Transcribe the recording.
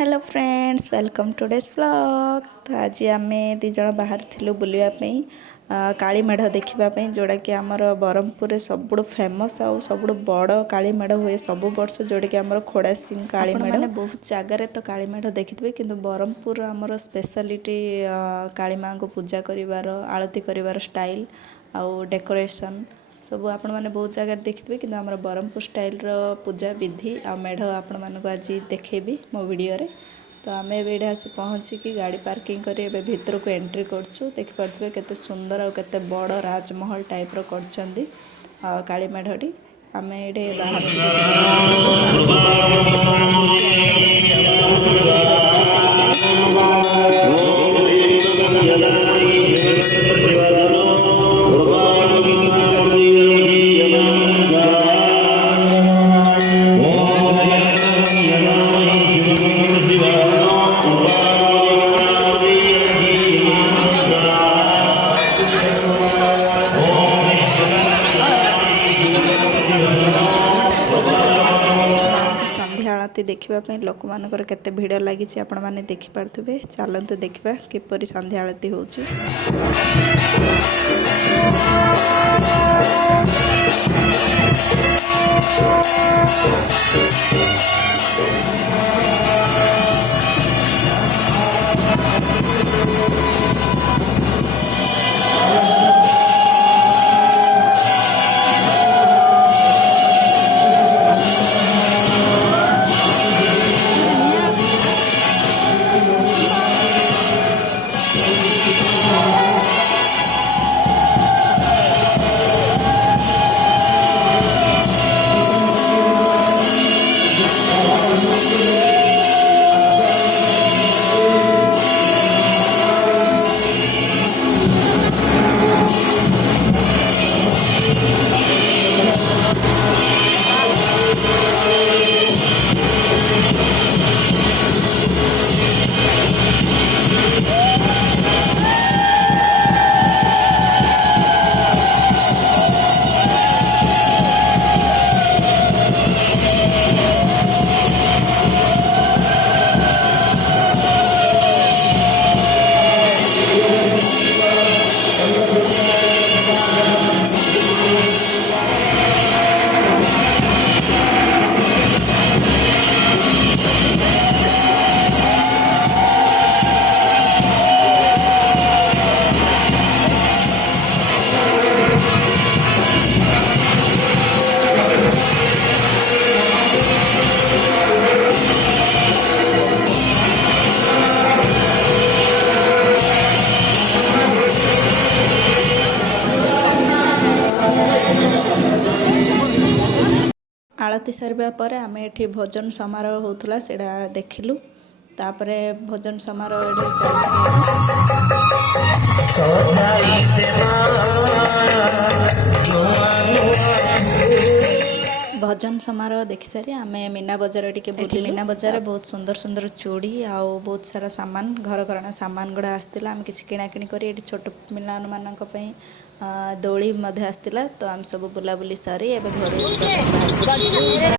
Hello friends welcome two days vlog. तो आज आम दिज बाहर थिलु बुलापी काली मेढ़ देखापी जोड़ा कि आमर ब्रह्मपुर सबुठ फेमस आउ सबुठ बड़ काली मेढ़ हुए सब वर्ष जोड़ा कि आमर खोड़ा सिंह काली मेढ़ बहुत जगार तो काली मेढ़ देखिथे कि ब्रह्मपुर आमर स्पेशलिटी काली माँ को पूजा कर आलती कर स्टाइल आउ डेकोरेशन सब आपण मैंने बहुत जगह देखिथे कि आम ब्रह्मपुर स्टाइल पूजा विधि आ मेढ़ आपण मानक आज देखेबी मो वीडियो रे। तो आम ये आसी पहुँचिकी गाड़ी पार्किंग कर भितर को एंट्री करछु देखिपे केते सुंदर और केते बड़ राजमहल टाइप कर काली मेढ़टी आम ये बाहर संध्या आलती देखापी लोक मानकर केते भिड़ लगी आपण मैंने देखिपे। चलतु देखा किपरि संध्या आलती होची। आलती सरवा पर आम ये भोजन समारोह होता से देखिलु। तापरे भोजन समारोह भोजन समारोह देखि सारी आम मीना बजार टिके बुली। मीना बजार बहुत सुंदर सुंदर चूड़ी आउ बहुत सारा सामान घर घरना सामान गुड़ा आसला। आम किसी किणाकिणी कर छोट पिला मानक दोली आसला। तो आम सब बुलाबुली सारी घर